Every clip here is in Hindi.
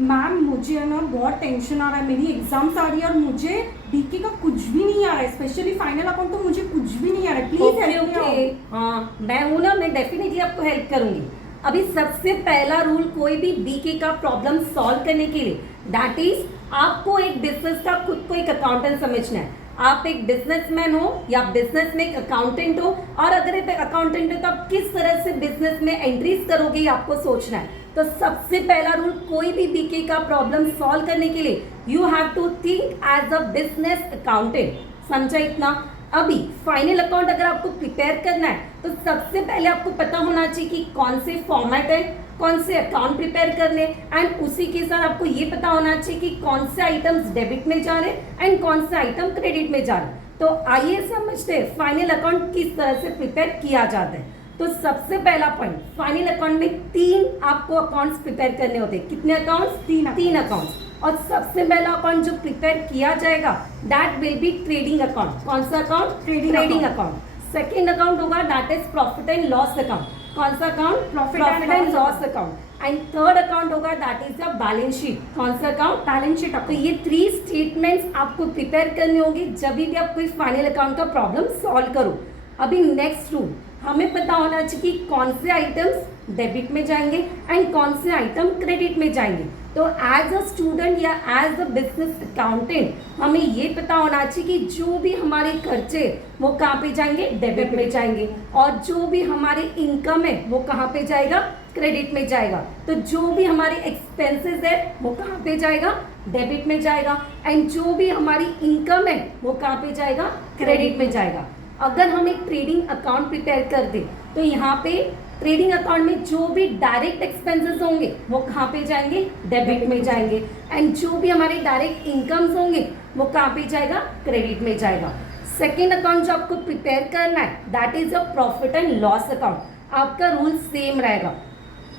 मैम मुझे ना बहुत टेंशन आ रहा है, मेरी एग्जाम्स आ रही है और मुझे बीके का कुछ भी नहीं आ रहा है, स्पेशली फाइनल अकाउंट तो मुझे कुछ भी नहीं आ रहा है। Please okay help me okay, out. हाँ मैं हूं ना, मैं डेफिनेटली आपको हेल्प करूंगी। अभी सबसे पहला रूल कोई भी बीके का प्रॉब्लम सॉल्व करने के लिए, दैट इज आपको एक बिजनेस का खुद को एक अकाउंटेंट समझना है। आप एक बिजनेसमैन हो या बिजनेस में एक अकाउंटेंट हो, और अगर एक अकाउंटेंट हो तो आप किस तरह से बिजनेस में एंट्रीज करोगे ये आपको सोचना है। तो सबसे पहला रूल कोई भी बीके का प्रॉब्लम सॉल्व करने के लिए you have to think as a business accountant. समझा इतना? अभी फाइनल अकाउंट अगर आपको प्रिपेयर करना है तो सबसे पहले आपको पता होना चाहिए कि कौन से फॉर्मेट है, कौन से अकाउंट प्रिपेयर करने, एंड उसी के साथ आपको ये पता होना चाहिए कि कौन से आइटम्स डेबिट में जा रहे हैं एंड कौन से आइटम क्रेडिट में जा रहे हैं। तो आइए समझते हैं फाइनल अकाउंट किस तरह से प्रिपेयर किया जाता है। तो सबसे पहला पॉइंट, फाइनल अकाउंट में 3 आपको अकाउंट्स प्रिपेयर करने होते हैं। कितने अकाउंट्स? 3 अकाउंट्स। और सबसे पहला अकाउंट जो प्रिपेयर किया जाएगा that will be trading account. कौन सा account? Trading account. Second account होगा that is profit and loss account. कौन सा account? Profit and loss account. And third account होगा that is the balance sheet. कौन सा अकाउंट? Balance sheet. तो ये 3 स्टेटमेंट्स आपको प्रिपेयर करने होंगे जब भी आप कोई फाइनल अकाउंट का प्रॉब्लम सॉल्व करो। अभी नेक्स्ट रूल, हमें पता होना चाहिए कि कौन से आइटम्स डेबिट में जाएंगे एंड कौन से आइटम क्रेडिट में जाएंगे। तो एज अ स्टूडेंट या एज अ बिजनेस अकाउंटेंट हमें ये पता होना चाहिए कि जो भी हमारे खर्चे वो कहाँ पे जाएंगे? डेबिट में जाएंगे। और जो भी हमारे इनकम है वो कहाँ पे जाएगा? क्रेडिट में जाएगा। तो जो भी हमारे एक्सपेंसेस है वो कहाँ पे जाएगा? डेबिट में जाएगा। एंड जो भी हमारी इनकम है वो कहाँ पे जाएगा? क्रेडिट में जाएगा। अगर हम एक ट्रेडिंग अकाउंट प्रिपेयर कर दें तो यहाँ पे ट्रेडिंग अकाउंट में जो भी डायरेक्ट एक्सपेंसेस होंगे वो कहाँ पे जाएंगे? डेबिट में जाएंगे। एंड जो भी हमारे डायरेक्ट इनकम्स होंगे वो कहाँ पे जाएगा? क्रेडिट में जाएगा। सेकेंड अकाउंट जो आपको प्रिपेयर करना है that is a profit and loss account. आपका रूल सेम रहेगा,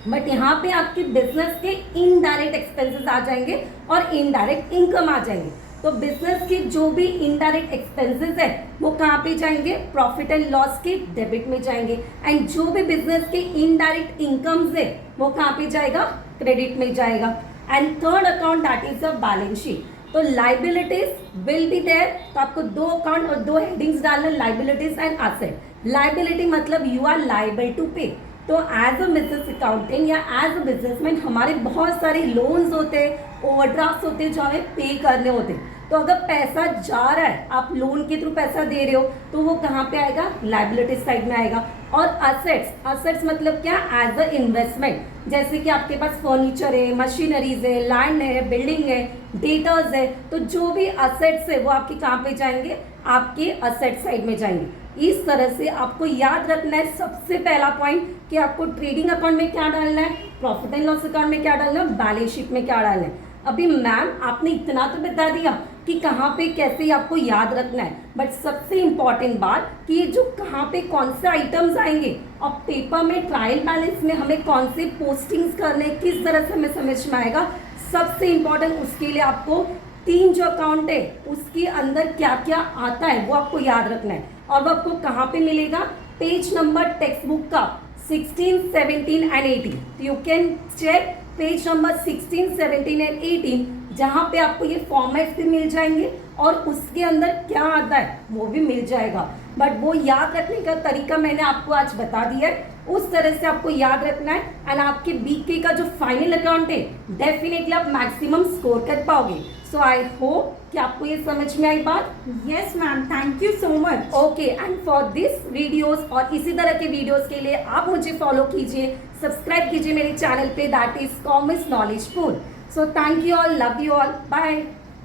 बट यहाँ पे आपके बिजनेस के इनडायरेक्ट एक्सपेंसेस आ जाएंगे और इनडायरेक्ट इनकम आ जाएंगे। तो बिजनेस के जो भी इनडायरेक्ट एक्सपेंसेस है वो कहाँ पे जाएंगे? प्रॉफिट एंड लॉस के डेबिट में जाएंगे। एंड जो भी बिजनेस के इनडायरेक्ट इनकम्स है वो कहाँ पे जाएगा? क्रेडिट में जाएगा। And third account that is a balance sheet. तो लाइबिलिटीज विल बी देयर। तो आपको 2 अकाउंट और 2 हेडिंग्स डालना, लाइबिलिटीज एंड एसेट। लाइबिलिटी मतलब यू आर लाइबल टू पे। तो एज अ बिजनेस अकाउंटेंट या एज अ बिजनेसमैन हमारे बहुत सारे लोन्स होते हैं, ओवरड्राफ्ट होते हैं जो हमें पे करने होते हैं। तो अगर पैसा जा रहा है, आप लोन के थ्रू पैसा दे रहे हो, तो वो कहाँ पे आएगा? लाइबिलिटीज साइड में आएगा। और असेट्स मतलब क्या? As a investment. जैसे कि आपके पास फर्नीचर है, मशीनरीज है, लैंड है, बिल्डिंग है, डेटर्स है, तो जो भी असेट्स है वो आपके कहाँ पे जाएंगे? आपके असेट साइड में जाएंगे। इस तरह से आपको याद रखना है सबसे पहला पॉइंट कि आपको ट्रेडिंग अकाउंट में क्या डालना है, प्रॉफिट एंड लॉस अकाउंट में क्या डालना है, बैलेंस शीट में क्या डालना है। अभी मैम आपने इतना तो बता दिया कि कहाँ पे कैसे आपको याद रखना है, बट सबसे इंपॉर्टेंट बात कि ये जो कहाँ पे कौन से आइटम्स आएंगे और पेपर में ट्रायल बैलेंस में हमें कौन से पोस्टिंग्स करने, किस तरह से हमें समझ में आएगा। सबसे इंपॉर्टेंट उसके लिए आपको 3 जो अकाउंट है उसके अंदर क्या क्या आता है वो आपको याद रखना है। और वो आपको कहाँ पे मिलेगा? पेज नंबर टेक्स्ट बुक का 16, 17 and 18। You can check page number 16, 17 and 18, जहाँ पे आपको ये फॉर्मेट्स भी मिल जाएंगे और उसके अंदर क्या आता है वो भी मिल जाएगा। बट वो याद रखने का तरीका मैंने आपको आज बता दिया है, उस तरह से आपको याद रखना है। एंड आपके बीके का जो फाइनल अकाउंट है डेफिनेटली आप मैक्सिमम स्कोर कर पाओगे। सो आई होप कि आपको ये समझ में आई बात। Yes ma'am, thank you so much. Okay, and for this videos और इसी तरह के वीडियोस के लिए आप मुझे फॉलो कीजिए, सब्सक्राइब कीजिए मेरे चैनल पे that is commerce knowledge pool. So thank you all, love you all, bye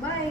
bye.